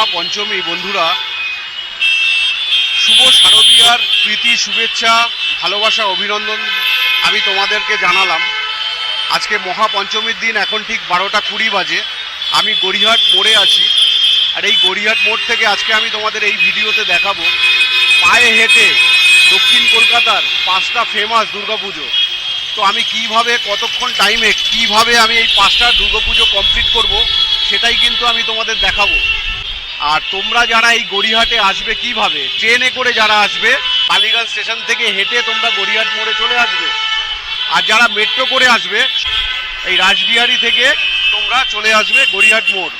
মহাপঞ্চমী বন্ধুরা, শুভ শারদীয়ার প্রীতি, শুভেচ্ছা, ভালোবাসা, অভিনন্দন আমি তোমাদেরকে জানালাম। আজকে মহাপঞ্চমীর দিন, এখন ঠিক 12:20 বাজে। আমি গড়িয়াহাট মোড়ে আছি, আর এই গড়িয়াহাট মোড় থেকে আজকে আমি তোমাদের এই ভিডিওতে দেখাবো পায়ে হেঁটে দক্ষিণ কলকাতার 5টা ফেমাস দুর্গাপুজো। তো আমি কিভাবে, কতক্ষণ টাইমে, কিভাবে আমি এই 5টা দুর্গাপুজো কমপ্লিট করব, সেটাই কিন্তু আমি তোমাদের দেখাবো। আর তোমরা যারা এই গড়িয়াহাটে আসবে কিভাবে, ট্রেনে করে যারা আসবে বালিগঞ্জ স্টেশন থেকে হেঁটে তোমরা গড়িয়াহাট মোড়ে চলে আসবে। আর যারা মেট্রো করে আসবে এই রাসবিহারী থেকে তোমরা চলে আসবে গড়িয়াহাট মোড়।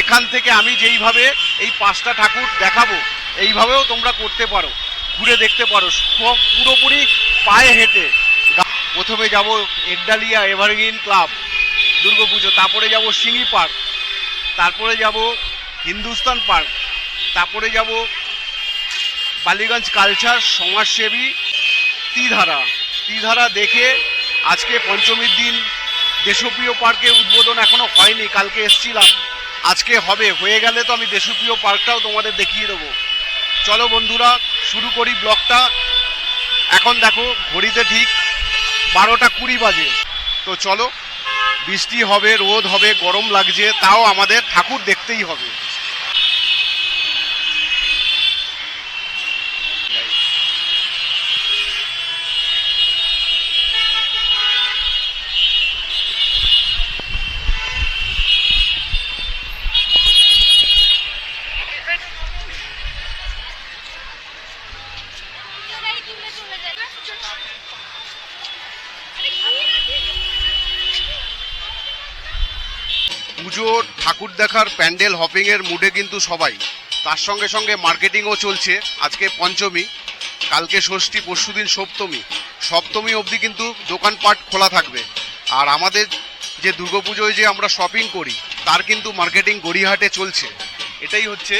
এখান থেকে আমি যেইভাবে এই 5টা ঠাকুর দেখাবো এইভাবেও তোমরা করতে পারো, ঘুরে দেখতে পারো, সব পুরোপুরি পায়ে হেঁটে। প্রথমে যাব একডালিয়া এভারগ্রিন ক্লাব দুর্গাপুজো, তারপরে যাব সিঙ্গি পার্ক, তারপরে যাব হিন্দুস্তান পার্ক, তারপরে যাব বালিগঞ্জ কালচার সমাজসেবী ত্রিধারা দেখে আজকে পঞ্চমীর দিন দেশপ্রিয় পার্কে উদ্বোধন এখনো হয়নি, কালকে এসছিলাম, আজকে হবে, হয়ে গেলে তো আমি দেশপ্রিয় পার্কটাও তোমাদের দেখিয়ে দেবো। চলো বন্ধুরা, শুরু করি ব্লগটা। এখন দেখো ঘড়িতে ঠিক 12:20 বাজে। তো চলো, বৃষ্টি হবে, রোদ হবে, গরম লাগছে, তাও আমাদের ঠাকুর দেখতেই হবে। পুজোর ঠাকুর দেখার প্যান্ডেল হপিংয়ের মুডে কিন্তু সবাই, তার সঙ্গে সঙ্গে মার্কেটিংও চলছে। আজকে পঞ্চমী, কালকে ষষ্ঠী, পরশুদিন সপ্তমী অবধি কিন্তু দোকানপাট খোলা থাকবে। আর আমাদের যে দুর্গাপুজোয় যে আমরা শপিং করি তার কিন্তু মার্কেটিং গড়িয়াহাটে চলছে। এটাই হচ্ছে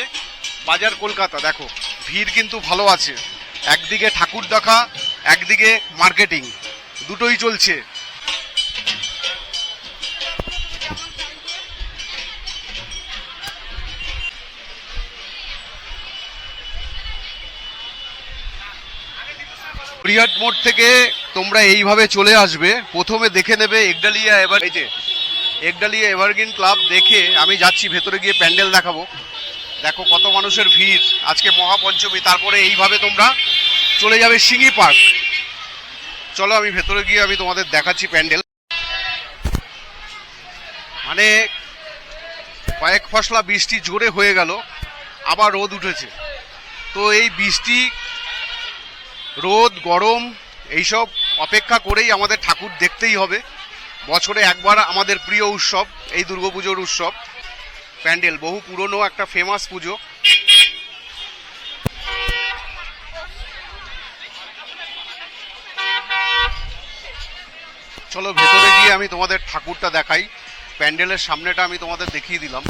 বাজার কলকাতা। দেখো ভিড় কিন্তু ভালো আছে, একদিকে ঠাকুর দেখা, একদিকে মার্কেটিং, দুটোই চলছে। গড়িয়াহাট মোড় থেকে তোমরা এইভাবে চলে আসবে, প্রথমে দেখে নেবে একডালিয়া এভারগ্রিন ক্লাব, দেখে আমি যাচ্ছি ভেতরে গিয়ে প্যান্ডেল দেখাবো। দেখো কত মানুষের ভিড় আজকে মহাপঞ্চমী। তারপরে এইভাবে তোমরা চলে যাবে সিঙ্গি পার্ক। চলো আমি ভেতরে গিয়ে আমি তোমাদের দেখাচ্ছি প্যান্ডেল। মানে কয়েক ফসলা বৃষ্টি জোরে হয়ে গেল, আবার রোদ উঠেছে। তো এই বৃষ্টি, রোদ, গরম এইসব অপেক্ষা করেই আমাদের ঠাকুর দেখতেই হবে। বছরে একবার আমাদের প্রিয় উৎসব এই দুর্গাপুজোর উৎসব। প্যান্ডেল বহু পুরনো একটা ফেমাস পুজো। চলো ভেতরে গিয়ে আমি তোমাদের ঠাকুরটা দেখাই। প্যান্ডেলের সামনেটা আমি তোমাদের দেখিয়ে দিলাম।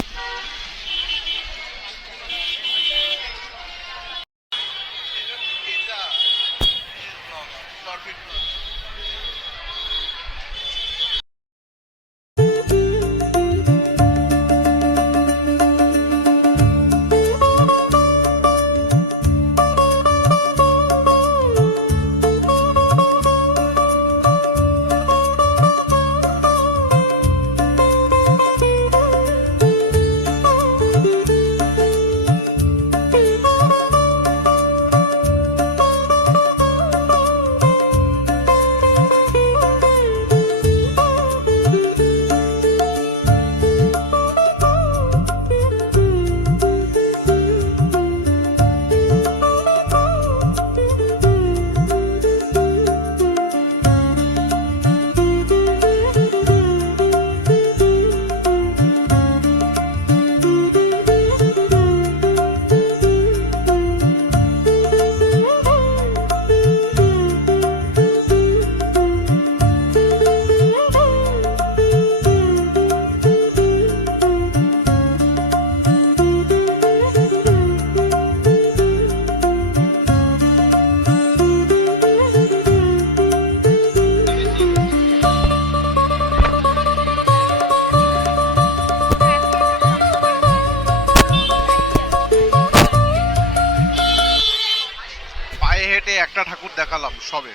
সবে।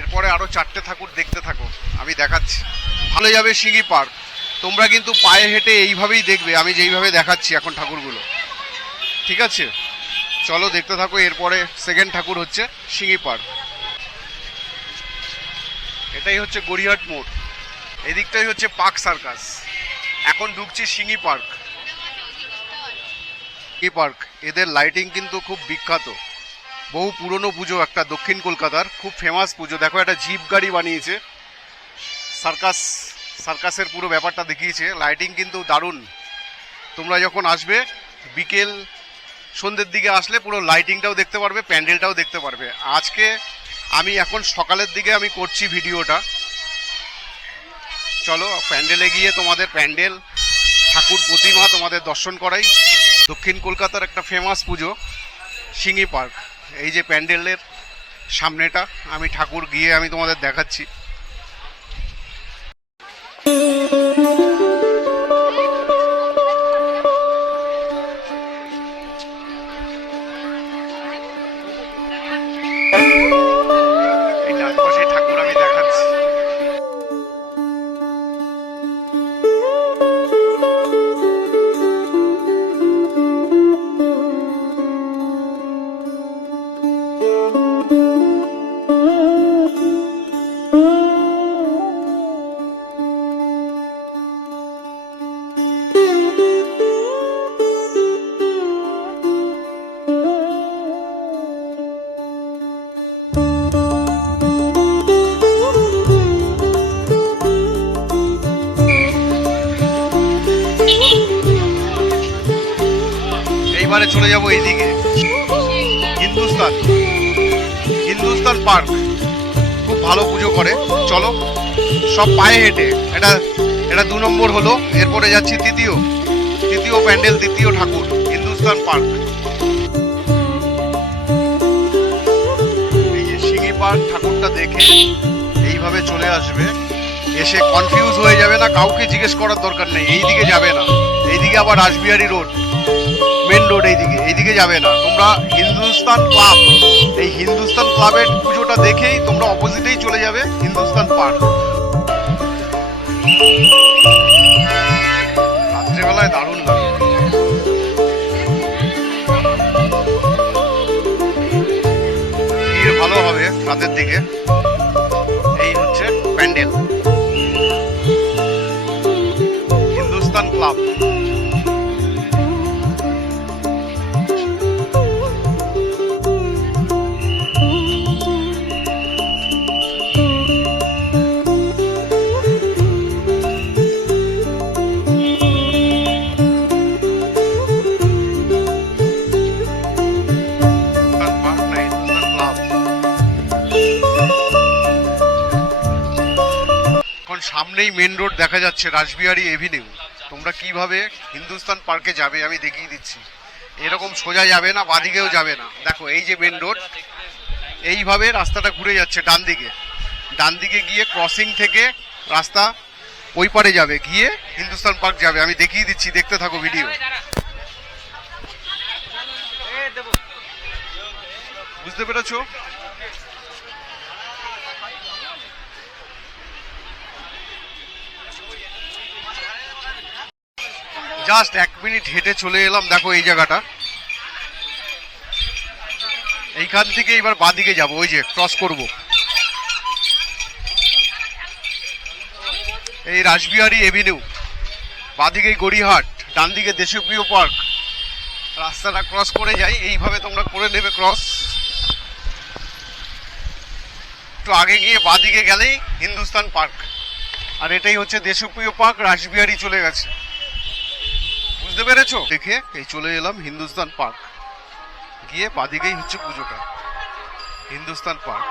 এরপরে আরো 4টে ঠাকুর দেখতে থাকো, আমি দেখাচ্ছি। ভালো যাবে সিঙ্গি পার্ক। তোমরা কিন্তু পায়ে হেঁটে এইভাবেই দেখবে, আমি যেইভাবে দেখাচ্ছি এখন ঠাকুরগুলো, ঠিক আছে? চলো দেখতে থাকো। এরপরে সেকেন্ড ঠাকুর হচ্ছে সিঙ্গি পার্ক। এটাই হচ্ছে গড়িয়াহাট মোড়, এদিকটাই হচ্ছে পার্ক সার্কাস। এখন ঢুকছি সিঙ্গি পার্ক। সিঙ্গি পার্ক এদের লাইটিং কিন্তু খুব বিখ্যাত, বহু পুরনো পুজো, একটা দক্ষিণ কলকাতার খুব ফেমাস পুজো। দেখো একটা জিপ গাড়ি বানিয়েছে, সার্কাসের পুরো ব্যাপারটা দেখিয়েছে। লাইটিং কিন্তু দারুণ। তোমরা যখন আসবে বিকেল সন্ধ্যের দিকে আসলে পুরো লাইটিংটাও দেখতে পারবে, প্যান্ডেলটাও দেখতে পারবে। আজকে আমি এখন সকালের দিকে আমি করছি ভিডিওটা। চলো প্যান্ডেলে গিয়ে তোমাদের প্যান্ডেল, ঠাকুর প্রতিমা তোমাদের দর্শন করাই। দক্ষিণ কলকাতার একটা ফেমাস পুজো সিঙ্গি পার্ক। এই যে প্যান্ডেলের সামনেটা, আমি ঠাকুর গিয়ে আমি তোমাদের দেখাচ্ছি। এই ডান পাশে ঠাকুর আমি দেখাচ্ছি। এইবারে চলে যাবো এইদিকে, হিন্দুস্তান পার্ক। খুব ভালো পুজো করে। চলো সব পায়ে হেঁটে। এটা 2 নম্বর হলো। এরপরে যাচ্ছি তৃতীয় প্যান্ডেল, তৃতীয় ঠাকুর হিন্দুস্তান পার্ক। এই যে সিঙ্গি পার্ক ঠাকুরটা দেখে এইভাবে চলে আসবে, এসে কনফিউজ হয়ে যাবে না, কাউকে জিজ্ঞেস করার দরকার নেই। এইদিকে যাবে না, এইদিকে আবার রাসবিহারী রোড, মেন রোড, এইদিকে যাবে না। তোমরা হিন্দুস্তান ক্লাব, এই হিন্দুস্তান ক্লাবের পুজোটা দেখেই তোমরা অপোজিটেই চলে যাবে হিন্দুস্তান পার্ক। রাত্রেবেলায় দারুণ লাগে। ভিড় ভালো হবে রাতের দিকে। এই হচ্ছে প্যান্ডেল, হিন্দুস্তান ক্লাব। সামনেই মেন রোড দেখা যাচ্ছে, রাসবিহারী এভিনিউ। তোমরা কিভাবে হিন্দুস্তান পার্কে যাবে আমি দেখিয়ে দিচ্ছি। এরকম সোজা যাবে না, বাঁদিকেও যাবে না। দেখো এই যে মেন রোড, এইভাবে রাস্তাটা ঘুরে যাচ্ছে ডান দিকে গিয়ে ক্রসিং থেকে রাস্তা ওই পারে যাবে, গিয়ে হিন্দুস্তান পার্ক যাবে। আমি দেখিয়ে দিচ্ছি, দেখতে থাকো ভিডিও। বুঝতে পেরেছো? জাস্ট 1 মিনিট হেঁটে চলে এলাম। দেখো এই জায়গাটা, এইখান থেকে এবার বাঁদিকে যাবো, ওই যে ক্রস করব। এই রাসবিহারী এভিনিউ, বাঁদিকে গড়িয়াহাট, ডান দিকে দেশপ্রিয় পার্ক। রাস্তাটা ক্রস করে যাই, এইভাবে তোমরা করে নেবে ক্রস। একটু আগে গিয়ে বাঁদিকে গেলেই হিন্দুস্তান পার্ক। আর এটাই হচ্ছে দেশপ্রিয় পার্ক, রাসবিহারী চলে গেছে। বুঝতে পেরেছো? দেখে এই চলে এলাম হিন্দুস্তান পার্ক, গিয়ে বাদিকেই হচ্ছে পুজোটা, হিন্দুস্তান পার্ক।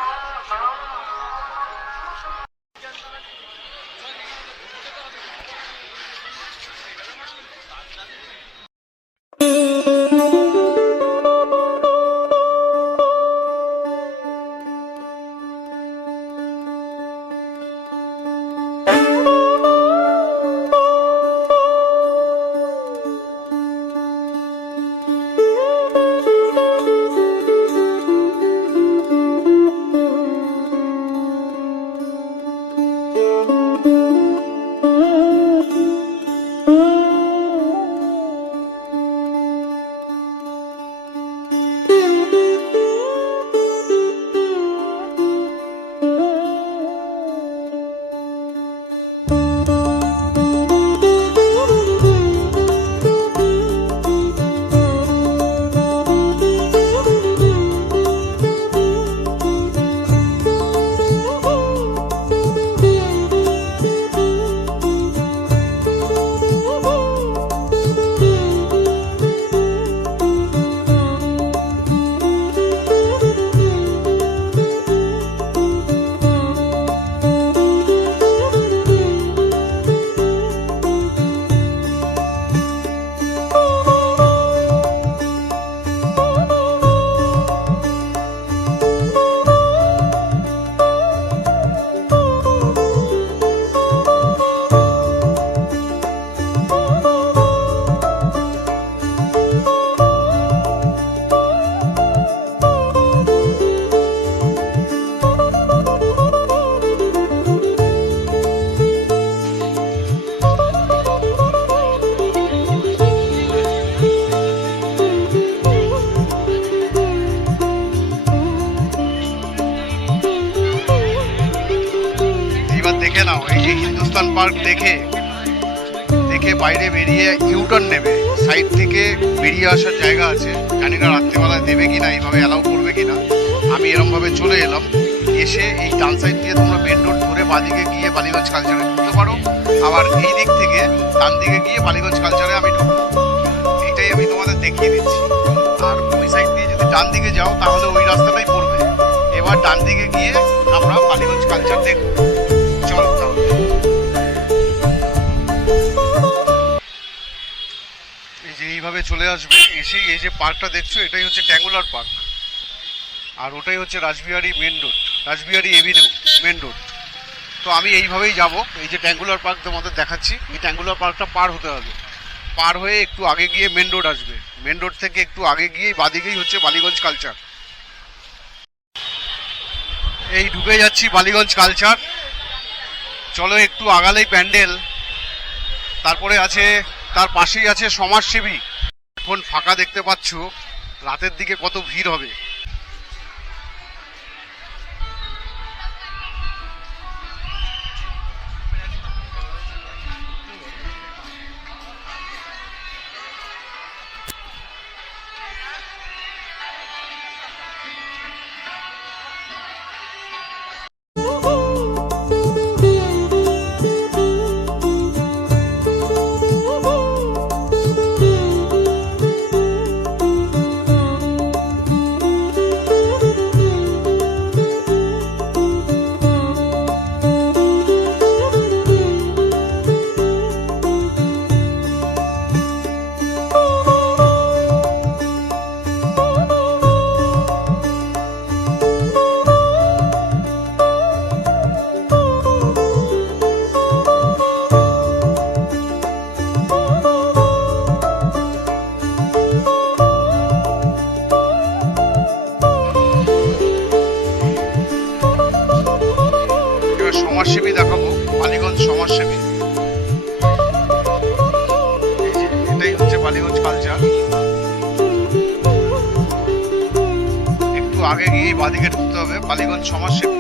দেখে নাও, এই যে হিন্দুস্তান পার্ক দেখে দেখে বাইরে বেরিয়ে ইউটার্ন নেবে, সাইড থেকে বেরিয়ে আসার জায়গা আছে, জানি না রাত্রিবেলায় দেবে কিনা, এইভাবে অ্যালাউ করবে কিনা। আমি এরমভাবে চলে এলাম, এসে এই ডান সাইড দিয়ে তোমরা মেন রোড ধরে বাঁদিকে গিয়ে বালিগঞ্জ কালচারে ঢুকতে পারো, আবার এই দিক থেকে ডান দিকে গিয়ে বালিগঞ্জ কালচারে আমি ঢুকবো। এইটাই আমি তোমাদের দেখিয়ে দিচ্ছি। আর ওই সাইড দিয়ে যদি ডান দিকে যাও তাহলে ওই রাস্তাটাই পড়বে। এবার ডান দিকে গিয়ে আমরা বালিগঞ্জ কালচার দেখবো, চলো তাহলে। এই যে এইভাবে চলে আসবে, এসে এই যে পার্কটা দেখছো এটাই হচ্ছে ট্যাঙ্গুলার পার্ক, আর ওটাই হচ্ছে Rashbehari main road, Rashbehari avenue main road. তো আমি এইভাবেই যাব, এই যে ট্যাঙ্গুলার পার্ক তোমাদের দেখাচ্ছি, এই ট্যাঙ্গুলার পার্কটা পার হতে হবে, পার হয়ে একটু আগে গিয়ে মেন রোড আসবে, মেন রোড থেকে একটু আগে গিয়ে বাদিকেই হচ্ছে বালিগঞ্জ কালচার। এই ঢুকে যাচ্ছি বালিগঞ্জ কালচার। চলো একটু আগালেই প্যান্ডেল, তারপরে আছে তার পাশেই আছে সমাজসেবী। এখন ফাঁকা দেখতে পাচ্ছ, রাতের দিকে কত ভিড় হবে। সমাজসেবী দেখাবো, বালিগঞ্জ সমাজসেবী। এটাই হচ্ছে বালিগঞ্জ কালচার। একটু আগে গিয়ে বাদিকে ঢুকতে হবে, বালিগঞ্জ সমাজসেবী।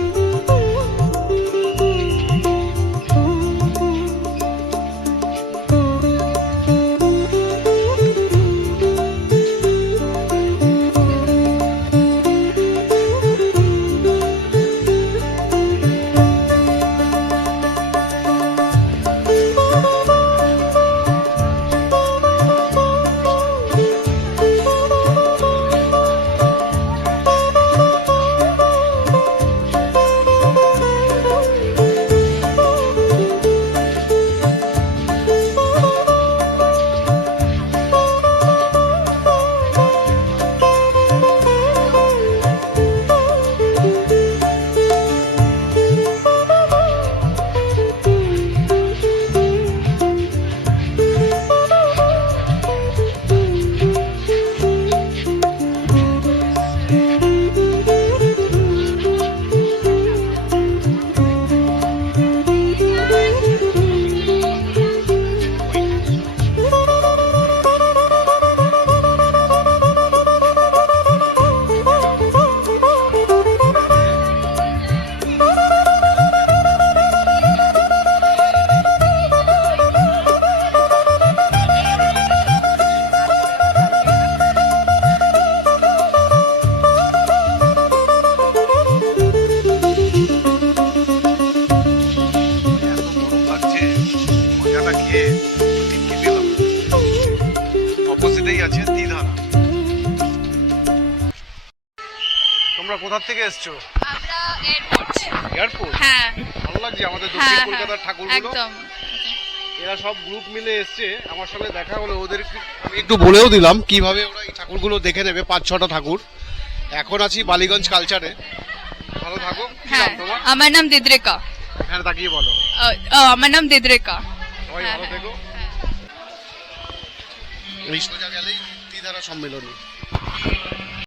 আছে দিধারা। তোমরা কোথা থেকে এসছো? আমরা এয়ারপোর্ট। এয়ারপোর্ট? হ্যাঁ, ভালো লাগছে আমাদের দক্ষিণ হ্যাঁ, কলকাতার ঠাকুরগুলো। একদম। এরা সব গ্রুপ মিলে এসছে, আমার সঙ্গে দেখা হলো, ওদের আমি একটু বলেও দিলাম কিভাবে ওরা এই ঠাকুরগুলো দেখে নেবে, 5-6টা ঠাকুর। এখন আছি বালিগঞ্জ কালচারে। ভালো থাকো। হ্যাঁ, আমার নাম দিদ্রিকা। এখানে তাকিয়ে বলো। আমার নাম দিদ্রিকা। সবাই ভালো থেকো। এই সোজা গেলেই দিধারা সম্মেলনী।